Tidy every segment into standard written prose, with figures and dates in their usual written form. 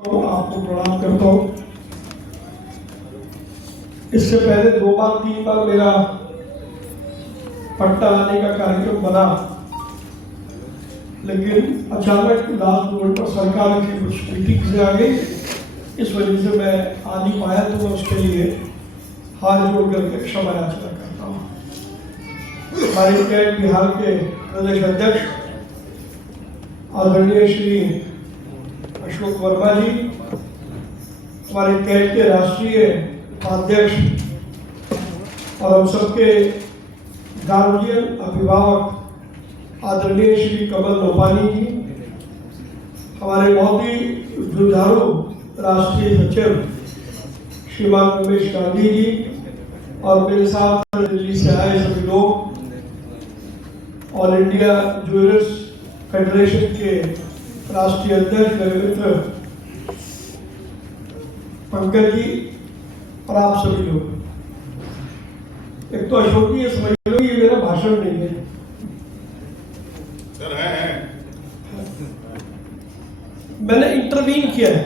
आपको प्रणाम करता हूँ। इससे पहले 2 बार 3 बार मेरा पट्टा आने का कार्यक्रम बना, लेकिन अचानक लास्ट मोमेंट पर सरकार की कुछ मीटिंग से आ गई, इस वजह से मैं आ नहीं पाया। तो मैं उसके लिए हाथ जोड़ करके क्षमा याचना करता हूँ। हमारे कैट बिहार के प्रदेश अध्यक्ष आदरणीय श्री अशोक वर्मा जी, हमारे कैट के राष्ट्रीय अध्यक्ष और हम सबके गार्जियन अभिभावक आदरणीय श्री कमल लोपानी जी, हमारे बहुत ही जुझारू राष्ट्रीय सचिव श्रीमान रमेश गांधी जी, और मेरे साथ दिल्ली से आए सभी लोग, ऑल इंडिया ज्वेलर्स फेडरेशन के राष्ट्रीय अध्यक्ष मेरे मित्र पंकज जी, और आप सभी लोग। एक तो अशोक जी, ये समझ लो ये मेरा भाषण नहीं है सर, है। मैंने इंटरवीन किया है।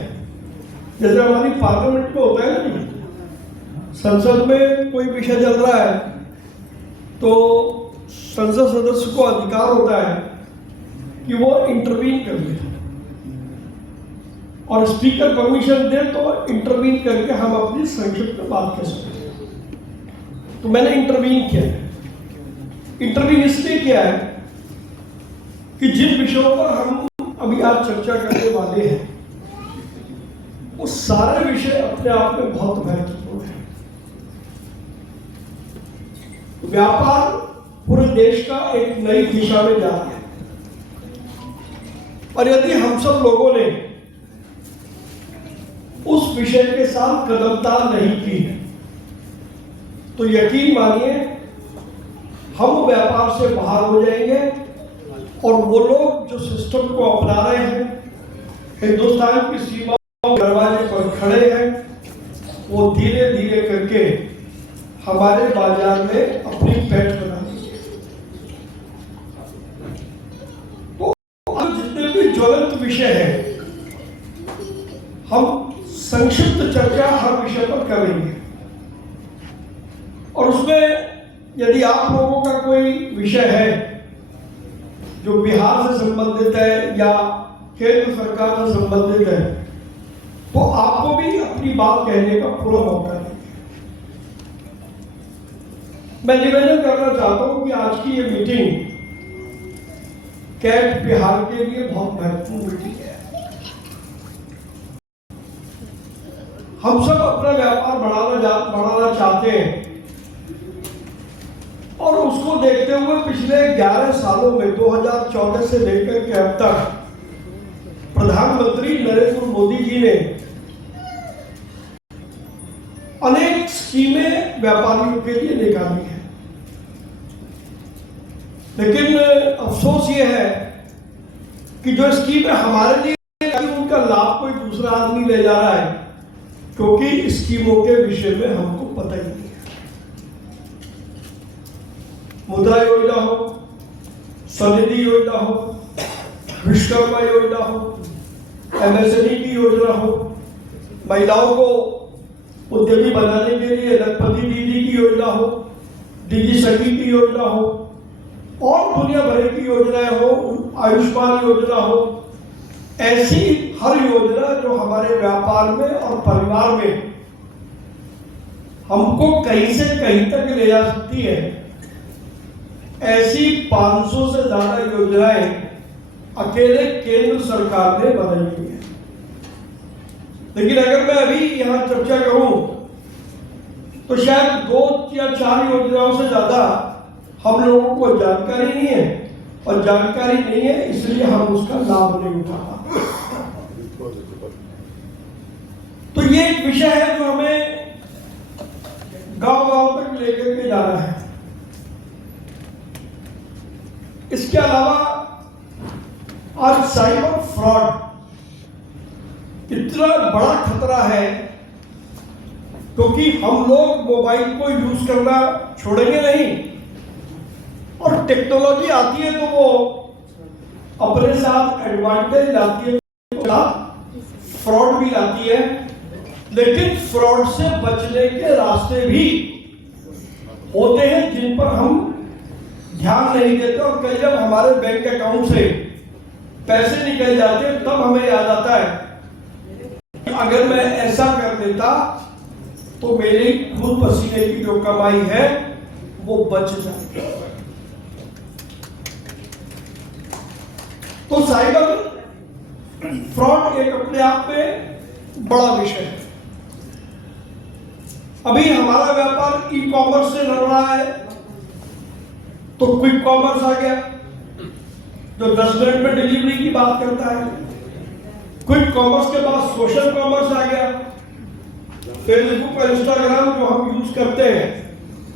जैसे हमारी पार्लियामेंट में होता है ना, संसद में कोई विषय चल रहा है तो संसद सदस्य को अधिकार होता है कि वो इंटरवीन कर ले, और स्पीकर परमिशन दे तो इंटरवीन करके हम अपनी संक्षिप्त में बात कर सकते हैं। तो मैंने इंटरवीन किया है। इंटरवीन इसलिए किया है कि जिन विषयों पर हम अभी आज चर्चा करने वाले हैं वो सारे विषय अपने आप में बहुत महत्वपूर्ण हैं। व्यापार पूरे देश का एक नई दिशा में जा रहा है, और यदि हम सब लोगों ने उस विषय के साथ कदमताल नहीं की तो यकीन मानिए हम व्यापार से बाहर हो जाएंगे, और वो लोग जो सिस्टम को अपना रहे हैं, हिंदुस्तान की सीमाओं दरवाजे पर खड़े हैं, वो धीरे धीरे करके हमारे बाजार में अपनी पैठ बना देंगे। तो जितने भी ज्वलंत विषय हैं, हम संक्षिप्त चर्चा हर विषय पर करेंगे, और उसमें यदि आप लोगों का कोई विषय है जो बिहार से संबंधित है या केंद्र सरकार से संबंधित है, तो आपको भी अपनी बात कहने का पूरा मौका देंगे। मैं निवेदन करना चाहता हूं कि आज की ये मीटिंग कैट बिहार के लिए बहुत महत्वपूर्ण मीटिंग है। हम सब अपना व्यापार बढ़ाना चाहते हैं, और उसको देखते हुए पिछले 11 सालों में 2014 से लेकर के अब तक प्रधानमंत्री नरेंद्र मोदी जी ने अनेक स्कीमें व्यापारियों के लिए निकाली हैं। लेकिन अफसोस ये है कि जो स्कीमें हमारे लिए उनका लाभ कोई दूसरा आदमी ले जा रहा है, क्योंकि स्कीमों के विषय में हमको पता ही नहीं है। मुद्रा योजना हो, स्वनिधि योजना हो, विश्वकर्मा योजना हो, एमएसएमई की योजना हो, महिलाओं को उद्यमी बनाने के लिए लखपति दीदी की योजना हो, दीदी सखी की योजना हो, और दुनिया भर की योजनाएं हो, आयुष्मान योजना हो, ऐसी हर योजना जो हमारे व्यापार में और परिवार में हमको कहीं से कहीं तक ले जा सकती है, ऐसी 500 से ज्यादा योजनाएं अकेले केंद्र सरकार ने बनाई है। लेकिन अगर मैं अभी यहां चर्चा करूं तो शायद 2 या 4 योजनाओं से ज्यादा हम लोगों को जानकारी नहीं है, और जानकारी नहीं है इसलिए हम उसका लाभ नहीं उठा पाते। तो ये एक विषय है जो हमें गांव-गांव तक लेकर के जाना है। इसके अलावा आज साइबर फ्रॉड इतना बड़ा खतरा है, क्योंकि हम लोग मोबाइल को यूज करना छोड़ेंगे नहीं, और टेक्नोलॉजी आती है तो वो अपने साथ एडवांटेज लाती है, फ्रॉड भी लाती है, लेकिन फ्रॉड से बचने के रास्ते भी होते हैं जिन पर हम ध्यान नहीं देते। और कई जब हमारे बैंक अकाउंट से पैसे निकल जाते हैं तब हमें याद आता है कि अगर मैं ऐसा कर देता तो मेरी खून पसीने की जो कमाई है वो बच जाती। तो साइबर फ्रॉड एक अपने आप में बड़ा विषय है। अभी हमारा व्यापार ई कॉमर्स से लड़ रहा है, तो क्विक कॉमर्स आ गया जो 10 मिनट में डिलीवरी की बात करता है। क्विक कॉमर्स के बाद सोशल कॉमर्स आ गया, फेसबुक और इंस्टाग्राम जो हम यूज करते हैं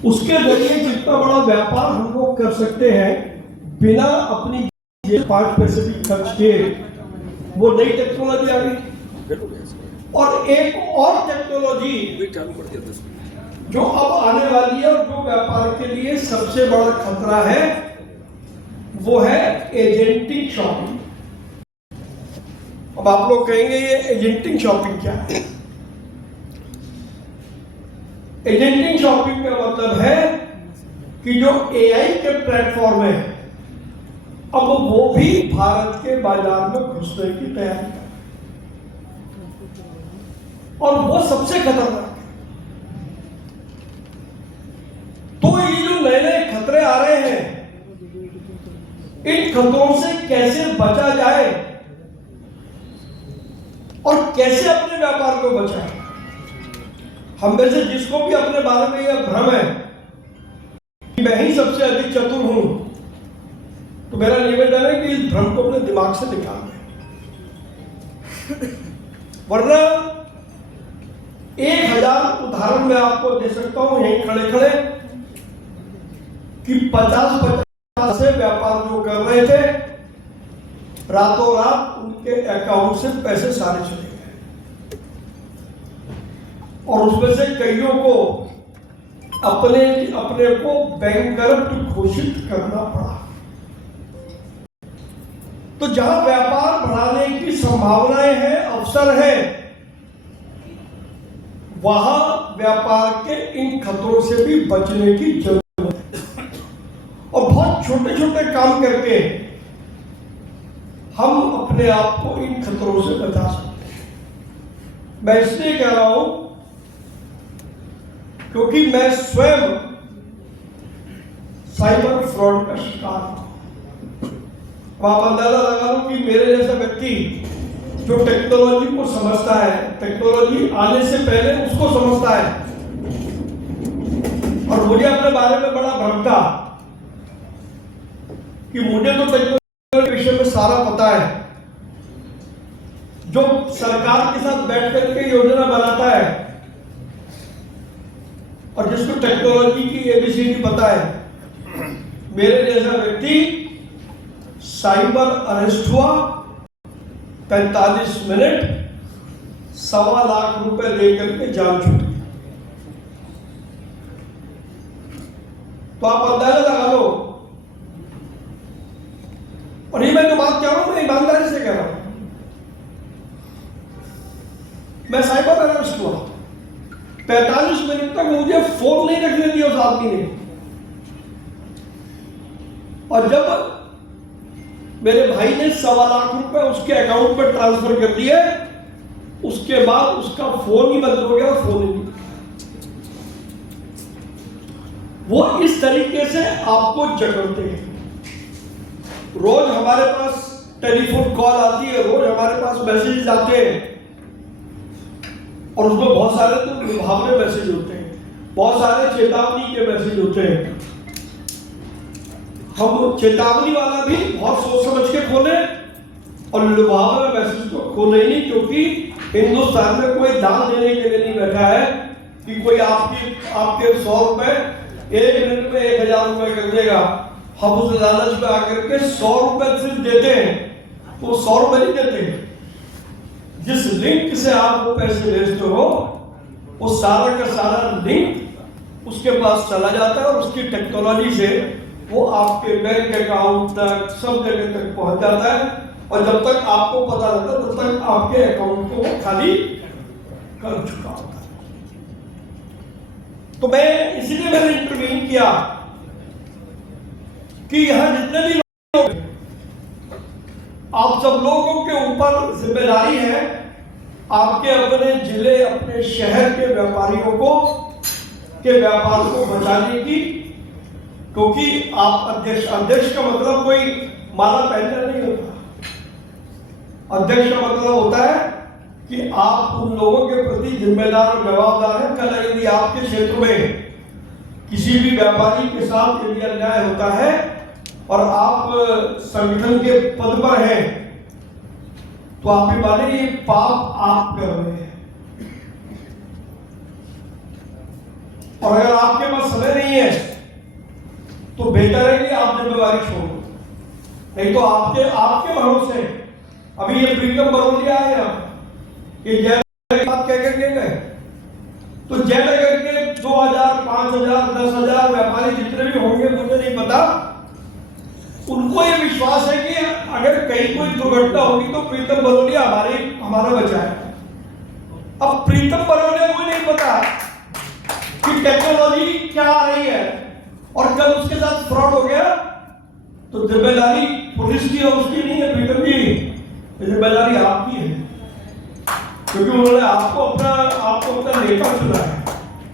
उसके जरिए जितना बड़ा व्यापार हम लोग कर सकते हैं बिना अपनी 5 पैसे भी खर्च किए, वो नई टेक्नोलॉजी आ गई। और एक और टेक्नोलॉजी जो अब आने वाली है और जो व्यापार के लिए सबसे बड़ा खतरा है वो है एजेंटिक शॉपिंग। अब आप लोग कहेंगे ये एजेंटिक शॉपिंग क्या है? एजेंटिक शॉपिंग का मतलब है कि जो एआई के प्लेटफॉर्म है अब वो भी भारत के बाजार में घुसने की तैयारी कर, और वो सबसे खतरनाक है। तो ये जो नए नए खतरे आ रहे हैं, इन खतरों से कैसे बचा जाए और कैसे अपने व्यापार को बचाएं? हम में से जिसको भी अपने बारे में यह भ्रम है कि मैं ही सबसे अधिक चतुर हूं, तो मेरा निवेदन है कि इस भ्रम को अपने दिमाग से निकाल दें। वरना 1000 उदाहरण मैं आपको दे सकता हूं यहीं खड़े खड़े कि 50 से व्यापार जो कर रहे थे रातों रात उनके अकाउंट से पैसे सारे चले गए, और उसमें से कईयों को अपने को बैंकरप्ट घोषित करना पड़ा। तो जहां व्यापार बढ़ाने की संभावनाएं हैं, अवसर है, वहां व्यापार के इन खतरों से भी बचने की जरूरत है। और बहुत छोटे छोटे काम करके हम अपने आप को इन खतरों से बचा सकते हैं। मैं इसलिए कह रहा हूं क्योंकि मैं स्वयं साइबर फ्रॉड का शिकार हूं। आप अंदाजा लगा लो कि मेरे जैसा व्यक्ति जो टेक्नोलॉजी को समझता है, टेक्नोलॉजी आने से पहले उसको समझता है, और मुझे अपने बारे में बड़ा भ्रम था कि मुझे तो टेक्नोलॉजी के विषय में सारा पता है। जो सरकार के साथ बैठ करके योजना बनाता है और जिसको टेक्नोलॉजी की एबीसीडी पता है, मेरे जैसा व्यक्ति साइबर अरेस्ट हुआ, 45 मिनट, 1.25 लाख रुपए लेकर के जान छूटी। तो आप अंदाजा लगा लो। और ये मैं जो बात कह रहा हूं मैं ईमानदारी से कह रहा हूं। मैं साइबर अरेस्ट हुआ, 45 मिनट तक मुझे फोन नहीं रखने दिया उस आदमी ने, और जब मेरे भाई ने 1.25 लाख रुपए उसके अकाउंट में ट्रांसफर कर दिए, उसके बाद उसका फोन ही बंद हो गया, फोन ही नहीं। वो इस तरीके से आपको जकड़ते हैं। रोज हमारे पास टेलीफोन कॉल आती है, रोज हमारे पास मैसेज आते हैं, और उसमें बहुत सारे तो लुभावने मैसेज होते हैं, बहुत सारे चेतावनी के मैसेज होते हैं। हम चेतावनी वाला भी बहुत सोच समझ के खोले और लुभावना मैसेज को खोले ही नहीं, क्योंकि हिंदुस्तान में कोई दान देने के लिए नहीं बैठा है कि कोई आपके 100 रुपए 1 मिनट में 1000 रुपए कर देगा। हम उस लालच में आकर के 100 रुपए सिर्फ देते हैं, तो 100 रुपए नहीं देते। जिस लिंक से आप वो पैसे भेजते हो वो सारा का सारा लिंक उसके पास चला जाता है, और उसकी टेक्नोलॉजी से वो आपके बैंक अकाउंट तक सब जगह तक पहुंच जाता है, और जब तक आपको पता लगता तब तक आपके अकाउंट को खाली कर चुका होता है। तो मैं इसीलिए मैंने इंटरवीन किया कि यहां जितने भी लोग, आप सब लोगों के ऊपर जिम्मेदारी है आपके अपने जिले, अपने शहर के व्यापारियों को के व्यापार को बचाने की, क्योंकि आप अध्यक्ष का मतलब कोई माला पहनना नहीं होता। अध्यक्ष का मतलब होता है कि आप उन लोगों के प्रति जिम्मेदार और जवाबदार हैं। कल यदि आपके क्षेत्र में किसी भी व्यापारी के साथ यदि अन्याय होता है और आप संगठन के पद पर हैं, तो आप भी माने ये पाप आप कर रहे हैं। और अगर आपके पास समय नहीं है तो बेहतर है कि आप जिम्मेवारी छोड़ दो, नहीं तो आपके भरोसे अभी ये प्रीतम बरोलिया है ये जय बात कह करके गए, तो जय करके 2000, 5000, 10,000 व्यापारी जितने भी होंगे मुझे नहीं पता, उनको ये विश्वास है कि अगर कहीं कोई दुर्घटना होगी तो प्रीतम बरोलिया हमारा बचाएगा। अब प्रीतम बरोलिया को नहीं पता कि टेक्नोलॉजी क्या आ रही है, और कल उसके साथ फ्रॉड हो गया तो जिम्मेदारी पुलिस की और उसकी नहीं है प्रीतम जी, जिम्मेदारी आपकी है, क्योंकि उन्होंने आपको अपना नेता चुना है।